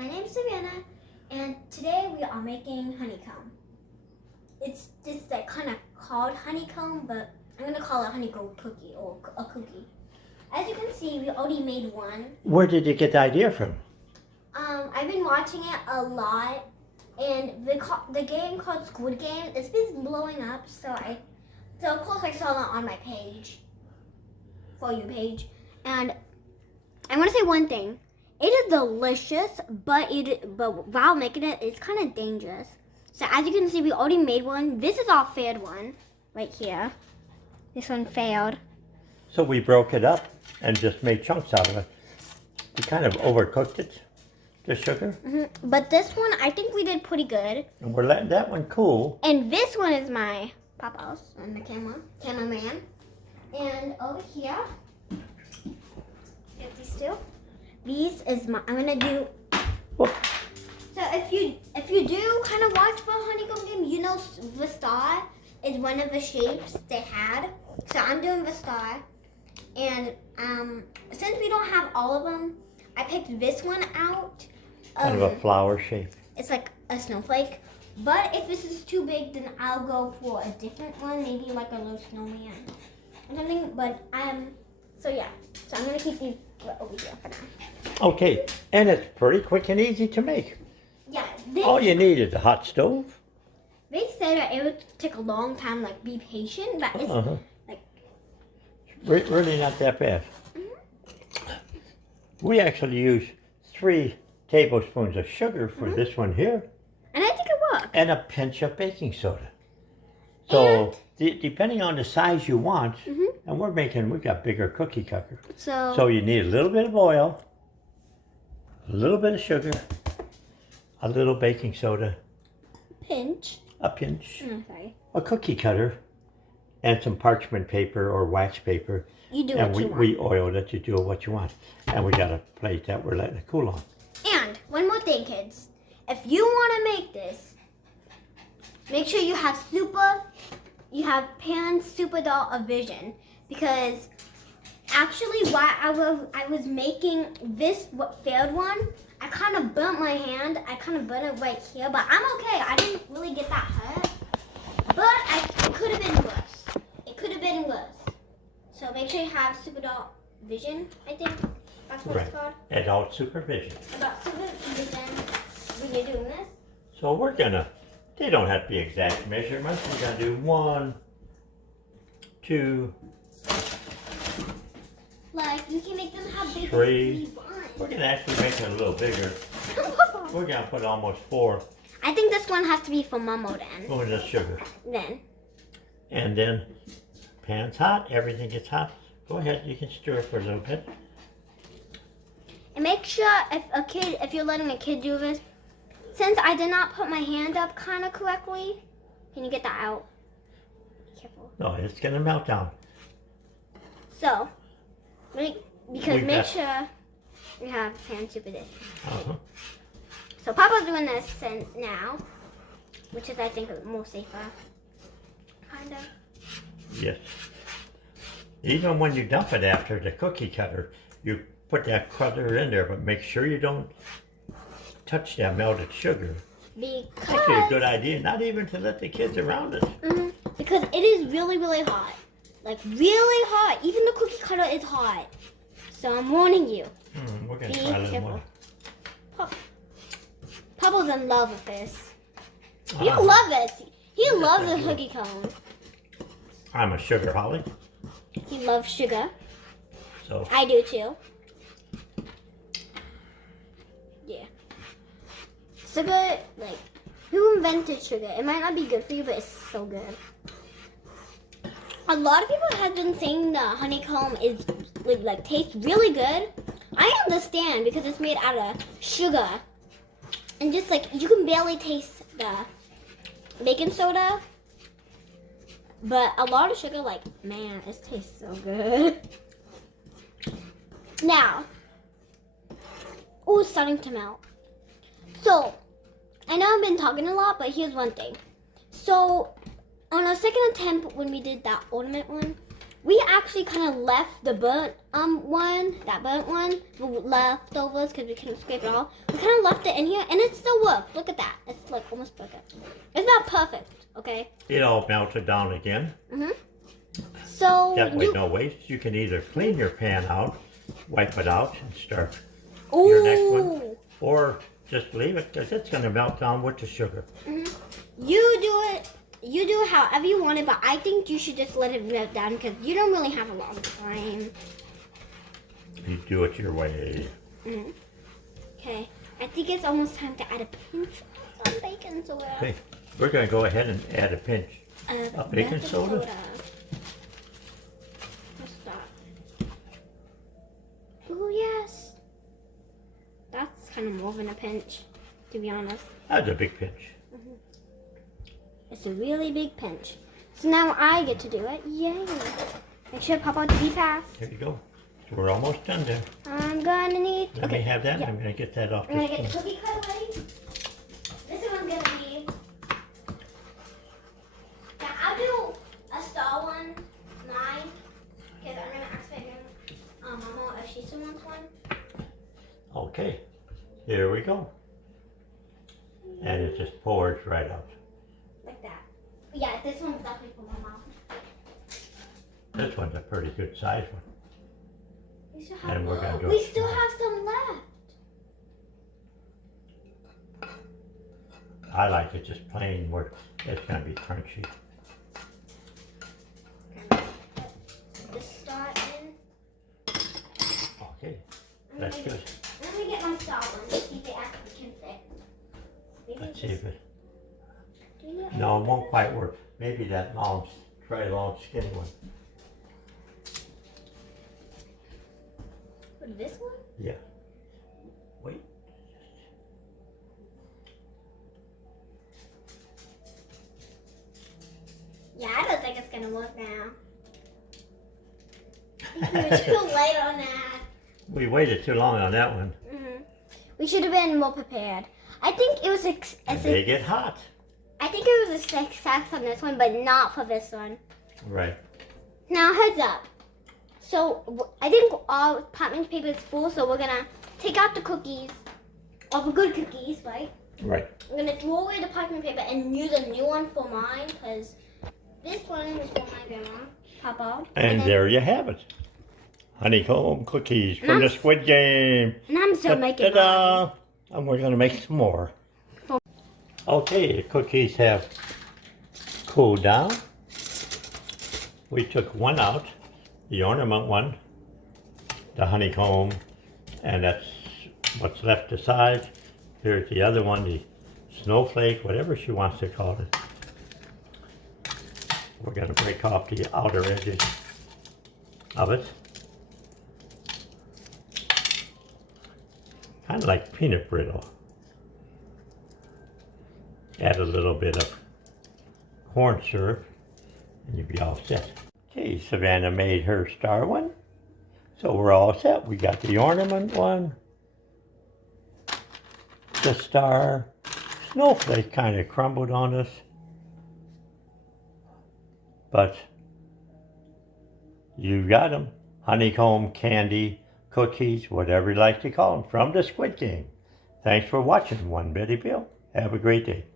My name's Savannah, and today we are making honeycomb. It's like kind of called honeycomb, but I'm gonna call it honeycomb cookie or a cookie. As you can see, we already made one. Where did you get the idea from? I've been watching it a lot, and the game called Squid Game, it's been blowing up, so of course I saw it on my page, For You page, and I want to say one thing. It is delicious, but while making it, it's kind of dangerous. So as you can see, we already made one. This is our failed one, right here. This one failed. So we broke it up and just made chunks out of it. We kind of overcooked it, the sugar. Mm-hmm. But this one, I think we did pretty good. And we're letting that one cool. And this one is my papa's on the cameraman. And over here, get these two. These is my. I'm gonna do. Whoop. So if you do kind of watch for honeycomb game, you know the star is one of the shapes they had. So I'm doing the star, and since we don't have all of them, I picked this one out. Kind of a flower shape. It's like a snowflake. But if this is too big, then I'll go for a different one, maybe like a little snowman or something. But so yeah. So I'm gonna keep these over here for now. Okay, and it's pretty quick and easy to make. Yeah. All you need is a hot stove. They say that it would take a long time, like be patient, but it's like really not that bad. We actually use 3 tablespoons of sugar for this one here. And I think it worked. And a pinch of baking soda. So depending on the size you want, and we've got bigger cookie cutter. So you need a little bit of oil, a little bit of sugar, a little baking soda, a pinch, sorry. a cookie cutter, and some parchment paper or wax paper. You do and what you want. we oiled it to do what you want. And we got a plate that we're letting it cool on. And one more thing, kids. If you want to make this, make sure you have Pan Super Doll of Vision, because actually while I was making this failed one, I kind of burnt my hand. I kind of burnt it right here, but I'm okay. I didn't really get that hurt, but it could have been worse. It could have been worse. So make sure you have Super Doll Vision, I think that's what it's called. Adult supervision. About supervision when you're doing this. So they don't have to be exact measurements. We're gonna do 1, 2, Like, you can make them how big 3. as you want. We're gonna actually make it a little bigger. We're gonna put almost 4 I think this one has to be for Momo then. spoons of sugar. Then. And then pan's hot, everything gets hot. Go ahead, you can stir it for a little bit. And make sure if you're letting a kid do this, since I did not put my hand up kind of correctly, can you get that out? Be careful. No, it's gonna melt down. So, make sure you have Pan Super Dish. So Papa's doing this now, which is I think more safer. Kind of. Yes. Even when you dump it after the cookie cutter, you put that cutter in there, but make sure you don't touch that melted sugar. Because Actually, a good idea, not even to let the kids around it. Because it is really, really hot. Like, really hot. Even the cookie cutter is hot. So I'm warning you. We're going Be to try a little careful. more. Papa's in love with this. He'll love this. He loves I a do. cookie cone. I'm a sugar holly, He loves sugar. so I do too. Yeah. Sugar, like, who invented sugar? It might not be good for you, but it's so good. A lot of people have been saying the honeycomb would like taste really good. I understand because it's made out of sugar. And just like, you can barely taste the baking soda. But a lot of sugar, like, man, it tastes so good. Now, it's starting to melt. So, I know I've been talking a lot, but here's one thing. So, on our second attempt when we did that ornament one, We actually kind of left the burnt one, the leftovers, because we couldn't scrape it all. We kind of left it in here, and it still worked. Look at that. It's like almost perfect. It's not perfect, okay? It all melted down again. So That way, no waste. You can either clean your pan out, wipe it out, and start your next one, or just leave it because it's going to melt down with the sugar. You do it however you want it, but I think you should just let it melt down because you don't really have a long time. You do it your way. Okay, I think it's almost time to add a pinch of some baking soda. Okay, we're going to go ahead and add a pinch of baking soda. What's that? Oh yes, that's kind of more than a pinch, to be honest. That's a big pinch. It's a really big pinch. So now I get to do it. Yay! Make sure to pop out the B-pass. There you go. We're almost done there. I'm gonna need. Let me have that. Yeah. I'm gonna get that off. I'm gonna get the cookie cutter ready. This one's gonna be. Now I'll do a star one, mine, because I'm gonna ask my mama if she still wants one. Okay, here we go. And it just pours right out. Like that. Yeah, this one's definitely for my mom. This one's a pretty good size one. And we're gonna do we it. still have some left. I like it just plain where it's gonna be crunchy. The star in. Okay, that's good. Let me get my star one to see if it actually can fit. Maybe Let's see if it. Do you know? No, it won't quite work. Maybe that try a long skinny one. This one? Yeah. Wait. Yeah, I don't think it's gonna work now. I think we were too late on that. We waited too long on that one. We should have been more prepared. I think it was They get hot. I think it was a success on this one, but not for this one. Right. Now heads up. So I think our parchment paper is full, so we're gonna take out the cookies, all the good cookies, right? Right. I'm gonna throw away the parchment paper and use a new one for mine, because this one is for my grandma, Papa. And there you have it. Honeycomb cookies from the Squid Game. And I'm still making mine. And we're gonna make some more. Okay, the cookies have cooled down. We took one out, the ornament one, the honeycomb, and that's what's left aside. Here's the other one, the snowflake, whatever she wants to call it. We're going to break off the outer edges of it. Kind of like peanut brittle. Add a little bit of corn syrup and you'll be all set. Okay, Savannah made her star one. So we're all set. We got the ornament one, the star, snowflake kind of crumbled on us. But you got them. Honeycomb, candy, cookies, whatever you like to call them, from the Squid Game. Thanks for watching, One Bitty Bill. Have a great day.